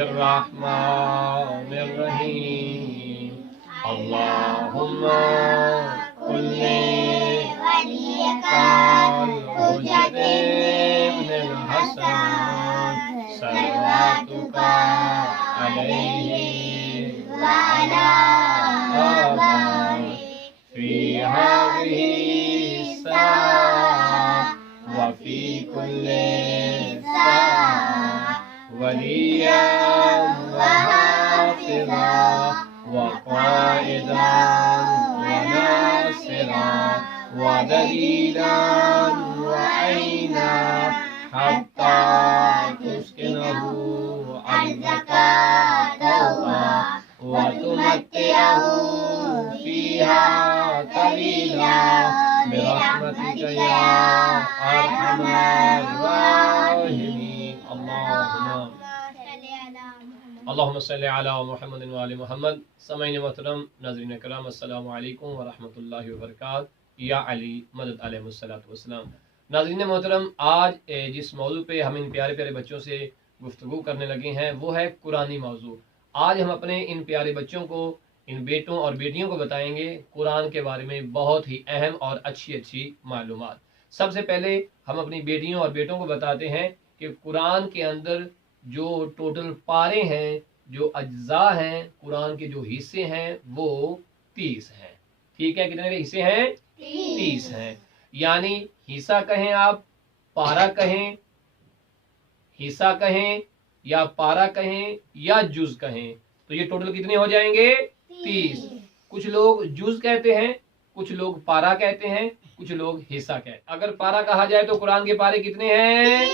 الرحمن الرحیم اللہم کلی الحجت ابن الحسن صلواتک علیہ وعلی آبائہ فی هذه الساعة وفی کل ساعة ولیا وحافظا وقائدا وناصرا ودليلا وعينا حتى تسكنه أرضك طوعا وتمتعه فيها قليلا برحمتك يا أرحم الراحمين. اللہم صلی علی محمد وآل محمد. سامعین محترم، ناظرین کرام، السلام علیکم ورحمۃ اللہ وبرکاتہ. یا علی مدد علیہ السلام. ناظرین محترم، آج جس موضوع پہ ہم ان پیارے پیارے بچوں سے گفتگو کرنے لگے ہیں وہ ہے قرآنی موضوع. آج ہم اپنے ان پیارے بچوں کو، ان بیٹوں اور بیٹیوں کو بتائیں گے قرآن کے بارے میں بہت ہی اہم اور اچھی معلومات. سب سے پہلے ہم اپنی بیٹیوں اور بیٹوں کو بتاتے ہیں کہ قرآن کے اندر جو ٹوٹل پارے ہیں، جو اجزاء ہیں، قرآن کے جو حصے ہیں وہ 30 ہیں. ٹھیک ہے، کتنے حصے ہیں؟ 30 ہیں. یعنی حصہ کہیں آپ، پارا کہیں، حصہ کہیں یا پارا کہیں یا جز کہیں، تو یہ ٹوٹل کتنے ہو جائیں گے؟ 30. کچھ لوگ جز کہتے ہیں، کچھ لوگ پارا کہتے ہیں، کچھ لوگ حصہ کہتے ہیں. اگر پارا کہا جائے تو قرآن کے پارے کتنے ہیں؟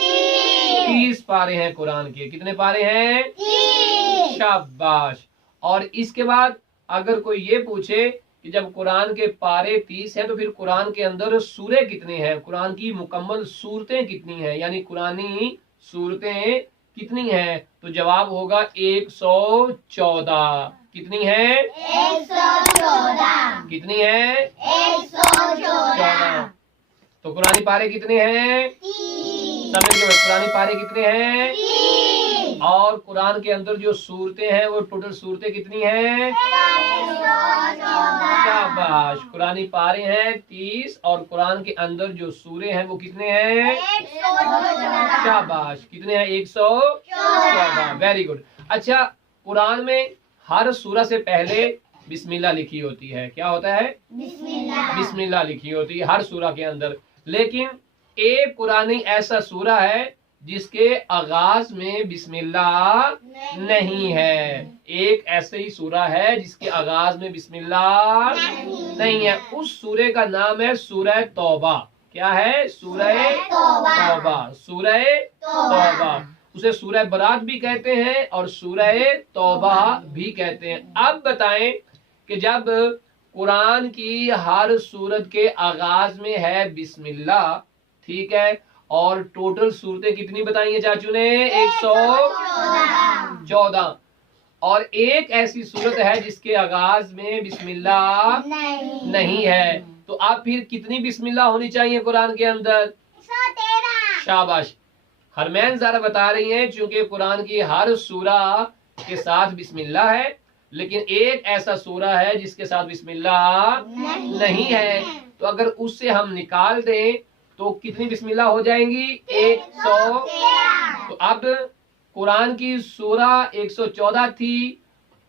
30 پارے ہیں قرآن کے. کتنے پارے ہیں؟ 30. شاباش. اور اس کے بعد اگر کوئی یہ پوچھے کہ جب قرآن کے پارے 30 ہیں تو پھر قرآن کے اندر سورے کتنے ہیں، قرآن کی مکمل سورتیں کتنی ہیں، یعنی قرآنی سورتیں کتنی ہیں، تو جواب ہوگا 114. کتنی ہیں؟ 114. کتنی ہیں؟ 114. تو قرآنی پارے کتنے ہیں؟ 30. قرآنی پارے کتنے ہیں؟ 30. اور قرآن کے اندر جو سورتیں ہیں وہ ٹوٹل سورتیں کتنی ہیں؟ 114. شاباش. قرآنی پارے ہیں 30 اور قرآن کے اندر جو سورے ہیں وہ کتنے ہیں؟ 114. شاباش. کتنے ہیں؟ 114. Very good. اچھا، قرآن میں ہر سورہ سے پہلے بسم اللہ لکھی ہوتی ہے. کیا ہوتا ہے؟ بسم اللہ لکھی ہوتی ہے ہر سورہ کے اندر. لیکن ایک قرآنی ایسا سورہ ہے جس کے آغاز میں بسم اللہ نہیں ہے. ایک ایسا ہی سورہ ہے جس کے آغاز میں بسم اللہ نہیں ہے. اس سورے کا نام ہے سورہ توبہ. کیا ہے؟ سورہ توبہ. سورہ توبہ. اسے سورہ برات بھی کہتے ہیں اور سورہ توبہ بھی کہتے ہیں. اب بتائیں کہ جب قرآن کی ہر سورت کے آغاز میں ہے بسم اللہ، ٹھیک ہے، اور ٹوٹل صورتیں کتنی بتائی ہیں چاچو نے؟ 114. اور ایک ایسی صورت ہے جس کے آغاز میں بسم اللہ نہیں ہے، تو اب پھر کتنی بسم اللہ ہونی چاہیے قرآن کے اندر؟ 113. شاباش. ہرمین زارہ بتا رہی ہیں چونکہ قرآن کی ہر سورہ کے ساتھ بسم اللہ ہے، لیکن ایک ایسا سورہ ہے جس کے ساتھ بسم اللہ نہیں ہے، تو اگر اس سے ہم نکال دیں تو کتنی بسم اللہ ہو جائیں گی؟ 113. تو اب قرآن کی سورہ 114 تھی،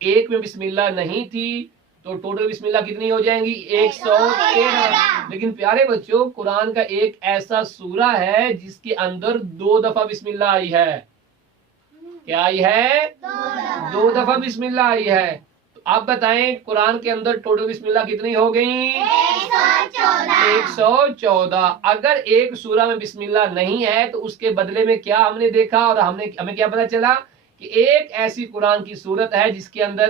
ایک میں بسم اللہ نہیں تھی، تو ٹوٹل بسم اللہ کتنی ہو جائیں گی؟ 113. لیکن پیارے بچوں، قرآن کا ایک ایسا سورہ ہے جس کے اندر 2 دفعہ بسم اللہ آئی ہے. کیا آئی ہے؟ 2 دفعہ بسم اللہ آئی ہے. تو آپ بتائیں قرآن کے اندر ٹوٹل بسم اللہ کتنی ہو گئی؟ 114. اگر ایک سورہ میں بسم اللہ نہیں ہے تو اس کے بدلے میں کیا ہم نے دیکھا اور ہمیں کیا پتا چلا کہ ایک ایسی قرآن کی سورت ہے جس کے اندر